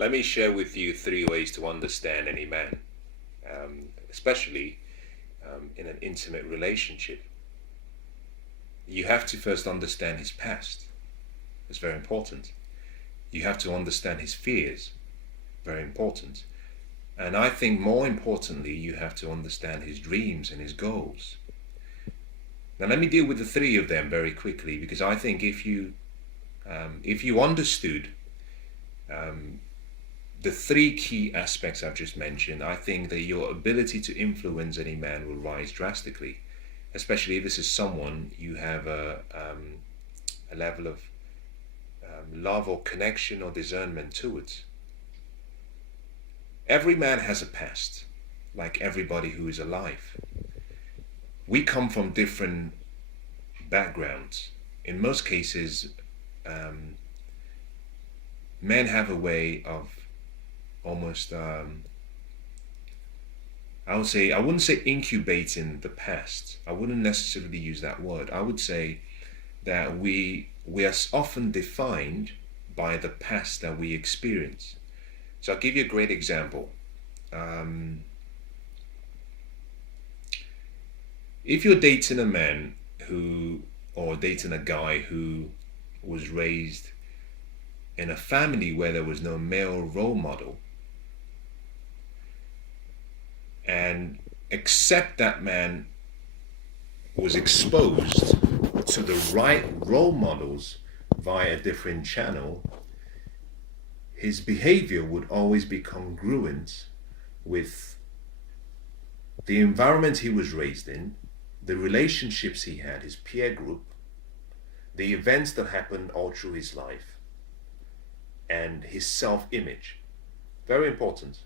Let me share with you three ways to understand any man, especially in an intimate relationship. You have to first understand his past. It's very important. You have to understand his fears. Very important. And I think more importantly, you have to understand his dreams and his goals. Now let me deal with the three of them very quickly, because I think if you understood the three key aspects I've just mentioned, I think that your ability to influence any man will rise drastically, especially if this is someone you have a level of love or connection or discernment towards. Every man has a past, like everybody who is alive. We come from different backgrounds. In most cases, men have a way of almost, I wouldn't say incubating the past. I wouldn't necessarily use that word. I would say that we are often defined by the past that we experience. So I'll give you a great example. If you're dating a man or dating a guy who was raised in a family where there was no male role model, and except that man was exposed to the right role models via a different channel, his behavior would always be congruent with the environment he was raised in, the relationships he had, his peer group, the events that happened all through his life, and his self-image. Very important.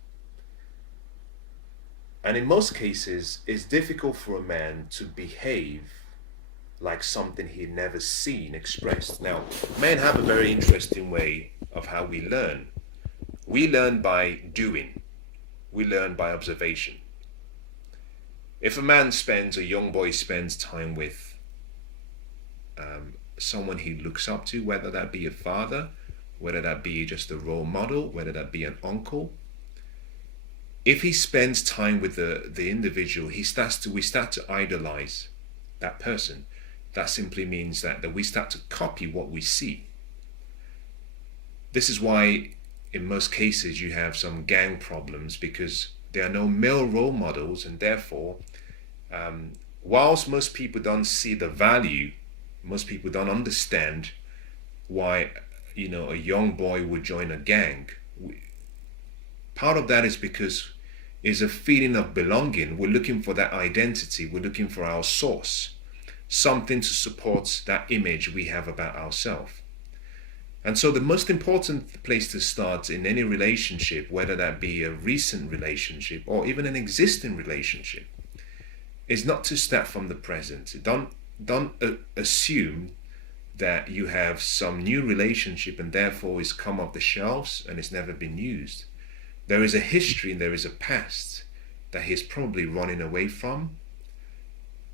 And in most cases, it's difficult for a man to behave like something he'd never seen expressed. Now, men have a very interesting way of how we learn. We learn by doing. We learn by observation. If a young boy spends time with someone he looks up to, whether that be a father, whether that be just a role model, whether that be an uncle, if he spends time with the individual, we start to idolize that person. That simply means that we start to copy what we see. This is why in most cases you have some gang problems, because there are no male role models, and therefore whilst most people don't see the value, most people don't understand why a young boy would join a gang. Part of that is because is a feeling of belonging. We're looking for that identity. We're looking for our source, something to support that image we have about ourselves. And so the most important place to start in any relationship, whether that be a recent relationship or even an existing relationship, is not to start from the present. Don't assume that you have some new relationship and therefore it's come off the shelves and it's never been used. There is a history and there is a past that he's probably running away from.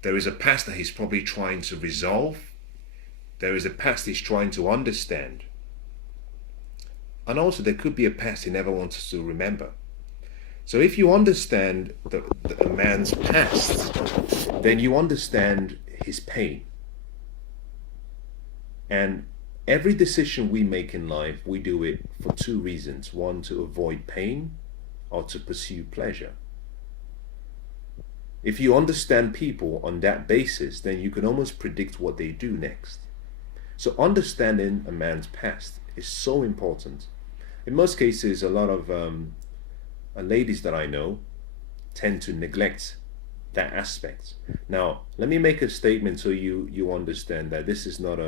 There is a past that he's probably trying to resolve. There is a past he's trying to understand. And also there could be a past he never wants to remember. So if you understand a man's past, then you understand his pain. And every decision we make in life, we do it for two reasons. One, to avoid pain, or to pursue pleasure. If you understand people on that basis, then you can almost predict what they do next. So understanding a man's past is so important. In most cases, a lot of ladies that I know tend to neglect that aspect. Now, let me make a statement so you understand that this is not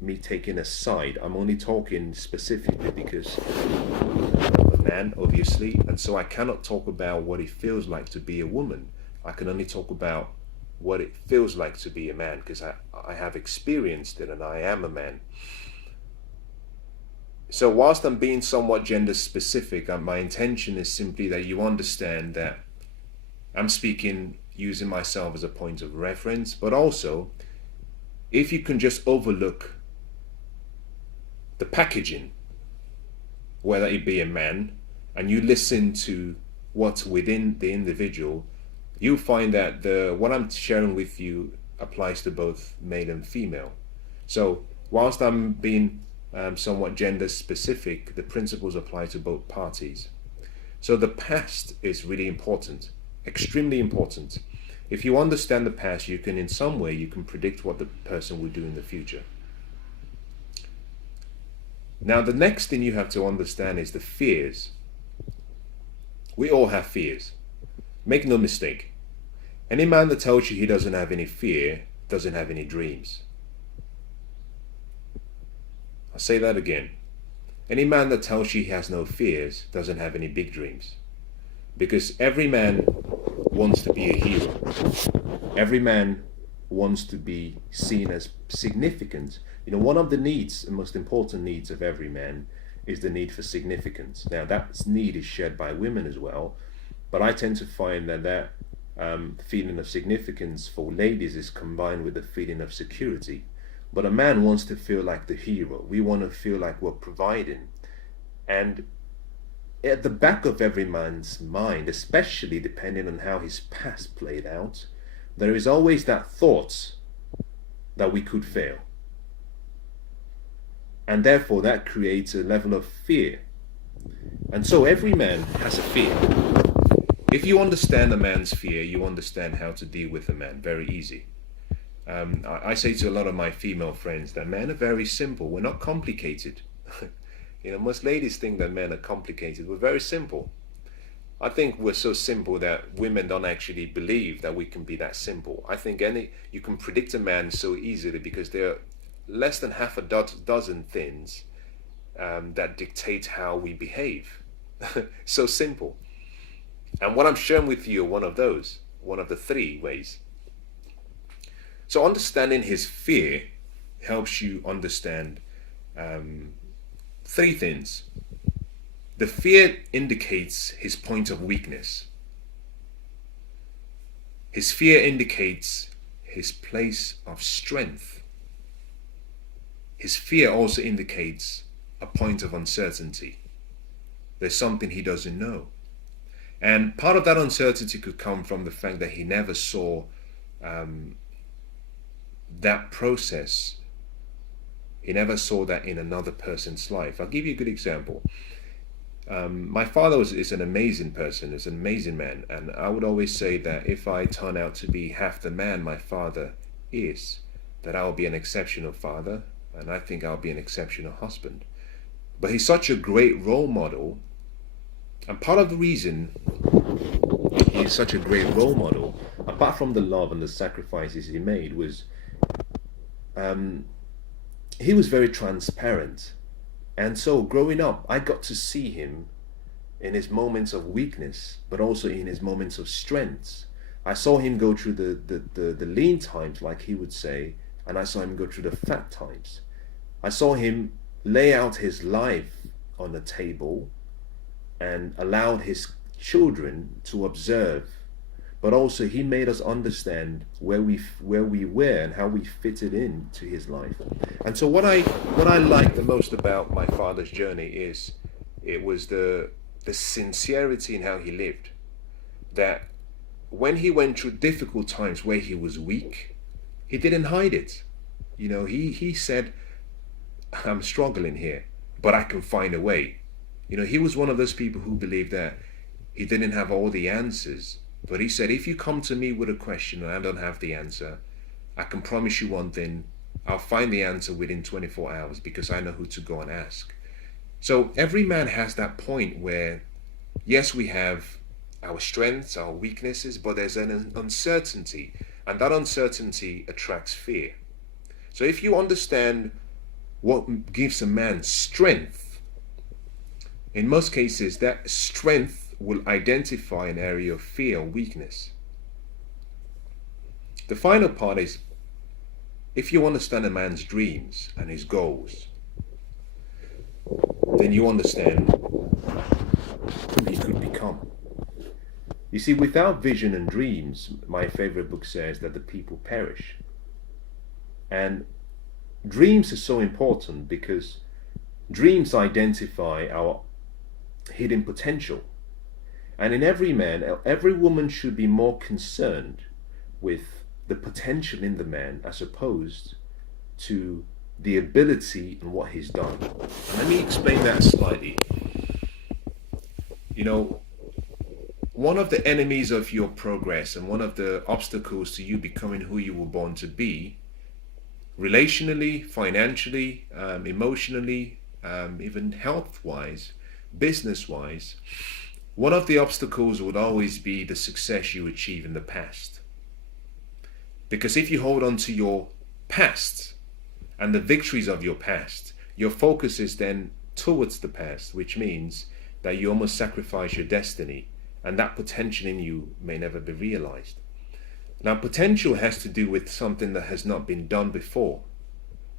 me taking a side. I'm only talking specifically because I'm a man, obviously, and so I cannot talk about what it feels like to be a woman. I can only talk about what it feels like to be a man, because I have experienced it and I am a man. So whilst I'm being somewhat gender specific, my intention is simply that you understand that I'm speaking using myself as a point of reference, but also if you can just overlook the packaging, whether it be a man, and you listen to what's within the individual, you'll find that what I'm sharing with you applies to both male and female. So whilst I'm being somewhat gender specific, the principles apply to both parties. So the past is really important, extremely important. If you understand the past, you can, in some way, you can predict what the person will do in the future. Now, the next thing you have to understand is the fears. We all have fears. Make no mistake. Any man that tells you he doesn't have any fear doesn't have any dreams. I'll say that again. Any man that tells you he has no fears doesn't have any big dreams. Because every man wants to be a hero. Every man wants to be seen as significant. You know, one of the needs, the most important needs of every man is the need for significance. Now, that need is shared by women as well, but I tend to find that feeling of significance for ladies is combined with the feeling of security. But a man wants to feel like the hero. We want to feel like we're providing. And at the back of every man's mind, especially depending on how his past played out, there is always that thought that we could fail. And therefore that creates a level of fear. And so every man has a fear. If you understand a man's fear, you understand how to deal with a man. Very easy. I say to a lot of my female friends that men are very simple. We're not complicated. You know, most ladies think that men are complicated. We're very simple. I think we're so simple that women don't actually believe that we can be that simple. I think you can predict a man so easily because there are less than half a dozen things that dictate how we behave. So simple. And what I'm sharing with you are one of those, one of the three ways. So understanding his fear helps you understand three things. The fear indicates his point of weakness. His fear indicates his place of strength. His fear also indicates a point of uncertainty. There's something he doesn't know. And part of that uncertainty could come from the fact that he never saw that process. He never saw that in another person's life. I'll give you a good example. My father is an amazing person, is an amazing man, and I would always say that if I turn out to be half the man my father is, that I'll be an exceptional father, and I think I'll be an exceptional husband. But he's such a great role model, and part of the reason he's such a great role model, apart from the love and the sacrifices he made, was he was very transparent. And so growing up, I got to see him in his moments of weakness, but also in his moments of strength. I saw him go through the lean times, like he would say, and I saw him go through the fat times. I saw him lay out his life on the table and allowed his children to observe. But also he made us understand where we were and how we fitted into his life. And so what I like the most about my father's journey is it was the sincerity in how he lived. That when he went through difficult times where he was weak, he didn't hide it. You know, he said, I'm struggling here, but I can find a way. You know, he was one of those people who believed that he didn't have all the answers. But he said, if you come to me with a question and I don't have the answer, I can promise you one thing, I'll find the answer within 24 hours because I know who to go and ask. So every man has that point where, yes, we have our strengths, our weaknesses, but there's an uncertainty, and that uncertainty attracts fear. So if you understand what gives a man strength, in most cases that strength will identify an area of fear or weakness. The final part is, if you understand a man's dreams and his goals, then you understand who he could become. You see, without vision and dreams, my favorite book says that the people perish. And dreams are so important because dreams identify our hidden potential. And in every man, every woman should be more concerned with the potential in the man as opposed to the ability and what he's done. And let me explain that slightly. You know, one of the enemies of your progress and one of the obstacles to you becoming who you were born to be, relationally, financially, emotionally, even health-wise, business-wise, one of the obstacles would always be the success you achieve in the past. Because if you hold on to your past and the victories of your past, your focus is then towards the past, which means that you almost sacrifice your destiny, and that potential in you may never be realized. Now, potential has to do with something that has not been done before.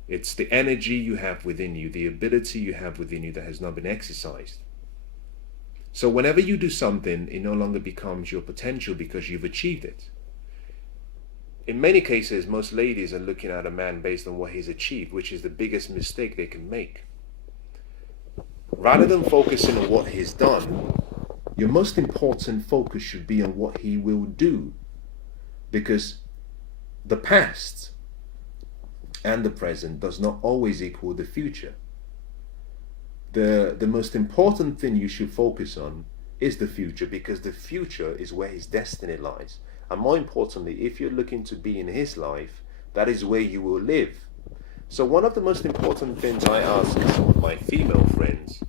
It's the energy you have within you, the ability you have within you that has not been exercised. So whenever you do something, it no longer becomes your potential because you've achieved it. In many cases, most ladies are looking at a man based on what he's achieved, which is the biggest mistake they can make. Rather than focusing on what he's done, your most important focus should be on what he will do. Because the past and the present does not always equal the future. The most important thing you should focus on is the future, because the future is where his destiny lies. And more importantly, if you're looking to be in his life, that is where you will live. So one of the most important things I ask some of my female friends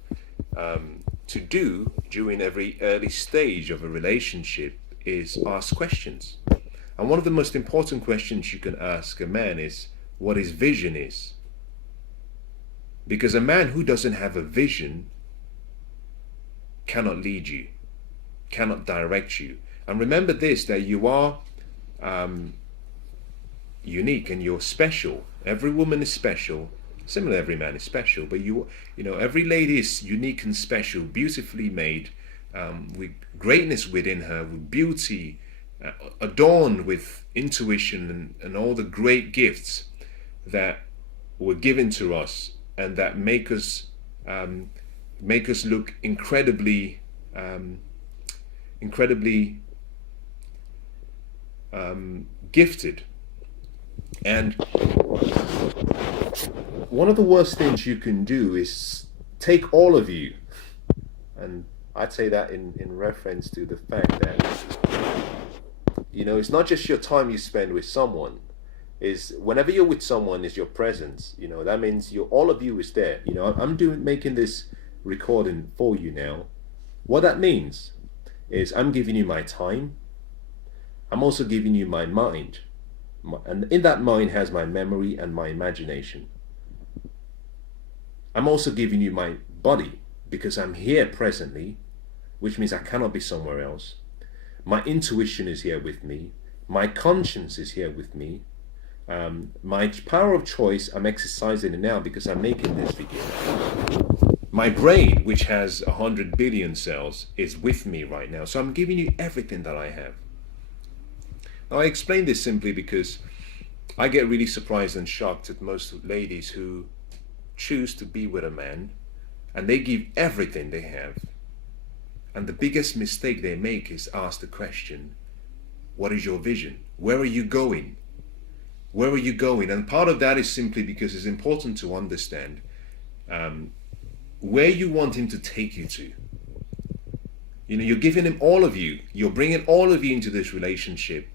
to do during every early stage of a relationship is ask questions. And one of the most important questions you can ask a man is what his vision is. Because a man who doesn't have a vision cannot lead you, cannot direct you. And remember this, that you are unique and you're special. Every woman is special. Similarly, every man is special. But you know, every lady is unique and special, beautifully made, with greatness within her, with beauty, adorned with intuition and all the great gifts that were given to us and that make us look incredibly gifted. And one of the worst things you can do is take all of you, and I'd say that in reference to the fact that, you know, it's not just your time you spend with someone. Is whenever you're with someone is your presence. You know, that means all of you is there. You know, I'm making this recording for you now. What that means is I'm giving you my time. I'm also giving you my mind. And in that mind has my memory and my imagination. I'm also giving you my body because I'm here presently, which means I cannot be somewhere else. My intuition is here with me. My conscience is here with me. My power of choice, I'm exercising it now because I'm making this video. My brain, which has 100 billion cells, is with me right now. So I'm giving you everything that I have. Now, I explain this simply because I get really surprised and shocked at most ladies who choose to be with a man and they give everything they have. And the biggest mistake they make is ask the question, what is your vision? Where are you going? Where are you going? And part of that is simply because it's important to understand where you want him to take you to. You know, you're giving him all of you. You're bringing all of you into this relationship.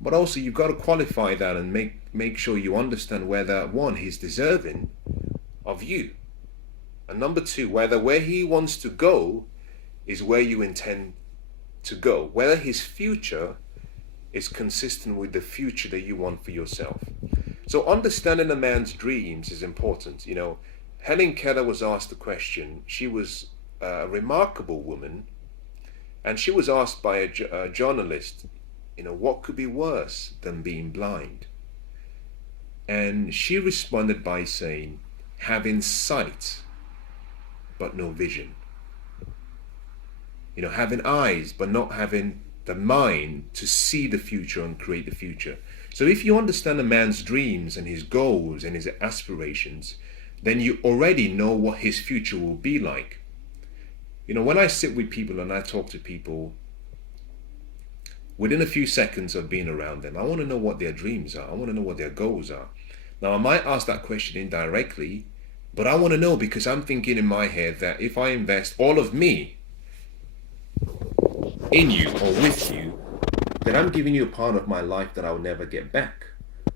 But also you've got to qualify that and make sure you understand whether, one, he's deserving of you. And number two, whether where he wants to go is where you intend to go. Whether his future is consistent with the future that you want for yourself. So understanding a man's dreams is important. You know, Helen Keller was asked the question. She was a remarkable woman, and she was asked by a journalist, you know, what could be worse than being blind? And she responded by saying, having sight but no vision. You know, having eyes but not having the mind to see the future and create the future. So if you understand a man's dreams and his goals and his aspirations, then you already know what his future will be like. When I sit with people and I talk to people, within a few seconds of being around them, I want to know what their dreams are. I want to know what their goals are. Now, I might ask that question indirectly, but I want to know because I'm thinking in my head that if I invest all of me in you or with you, then I'm giving you a part of my life that I'll never get back.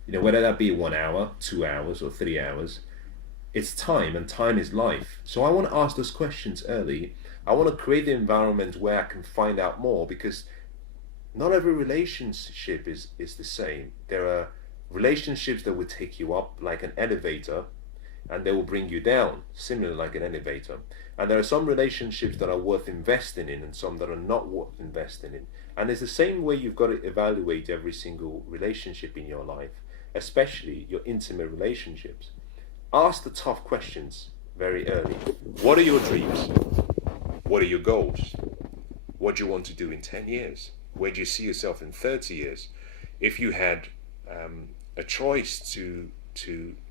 Whether that be 1 hour, 2 hours, or 3 hours, it's time, and time is life. So I want to ask those questions early. I want to create the environment where I can find out more, because not every relationship is the same. There are relationships that will take you up like an elevator, and they will bring you down, similar like an elevator. And there are some relationships that are worth investing in and some that are not worth investing in. And it's the same way you've got to evaluate every single relationship in your life, especially your intimate relationships. Ask the tough questions very early. What are your dreams? What are your goals? What do you want to do in 10 years? Where do you see yourself in 30 years? If you had a choice to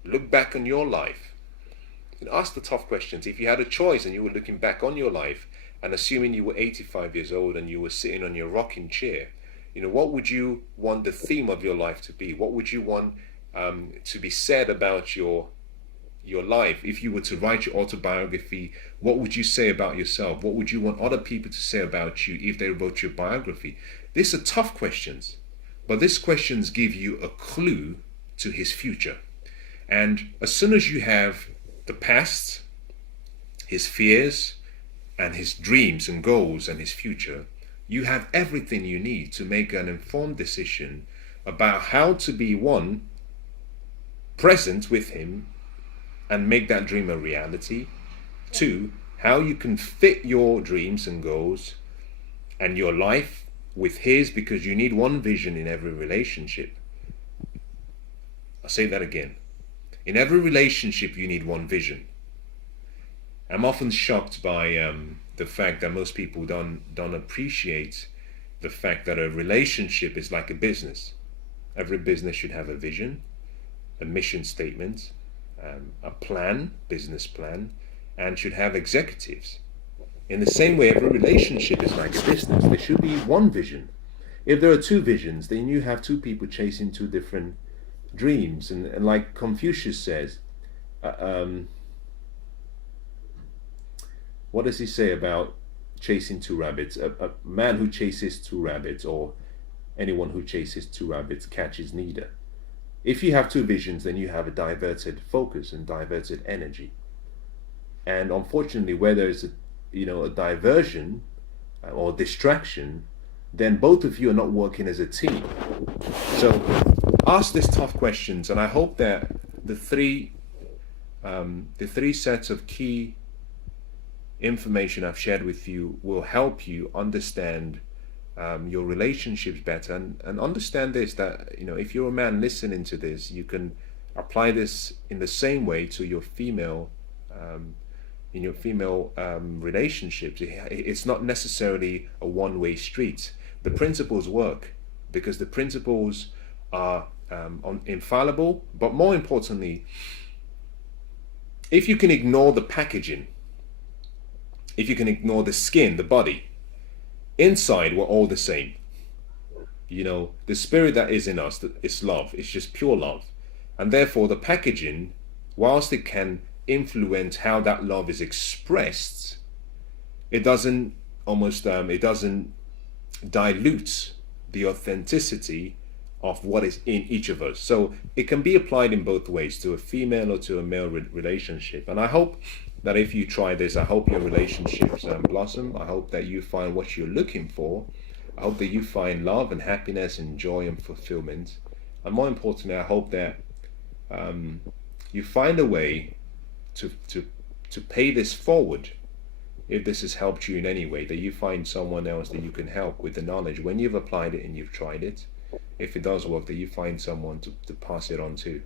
look back on your life, and ask the tough questions. If you had a choice and you were looking back on your life and assuming you were 85 years old and you were sitting on your rocking chair, what would you want the theme of your life to be? What would you want to be said about your life? If you were to write your autobiography, what would you say about yourself? What would you want other people to say about you if they wrote your biography? These are tough questions, but these questions give you a clue to his future. And as soon as you have the past, his fears, and his dreams and goals and his future, you have everything you need to make an informed decision about how to be, one, present with him and make that dream a reality. Two, how you can fit your dreams and goals and your life with his, because you need one vision in every relationship. I'll say that again. In every relationship, you need one vision. I'm often shocked by the fact that most people don't appreciate the fact that a relationship is like a business. Every business should have a vision, a mission statement, a plan, business plan, and should have executives. In the same way, every relationship is like a business. There should be one vision. If there are two visions, then you have two people chasing two different dreams. And like Confucius says, what does he say about chasing two rabbits? A man who chases two rabbits, or anyone who chases two rabbits, catches neither. If you have two visions, then you have a diverted focus and diverted energy. And unfortunately, where there is a diversion or distraction, then both of you are not working as a team. So ask these tough questions, and I hope that the three sets of key information I've shared with you will help you understand your relationships better, and understand this, that if you're a man listening to this, you can apply this in the same way to your female relationships. It's not necessarily a one-way street. The principles work because the principles are infallible, but more importantly, if you can ignore the packaging, if you can ignore the skin, the body, inside we're all the same. The spirit that is in us, is love. It's just pure love. And therefore the packaging, whilst it can influence how that love is expressed, it doesn't dilute the authenticity of what is in each of us. So it can be applied in both ways, to a female or to a male relationship. And I hope that if you try this, I hope your relationships blossom. I hope that you find what you're looking for. I hope that you find love and happiness and joy and fulfillment. And more importantly, I hope that you find a way to pay this forward. If this has helped you in any way, that you find someone else that you can help with the knowledge when you've applied it and you've tried it. If it does work, that you find someone to pass it on to.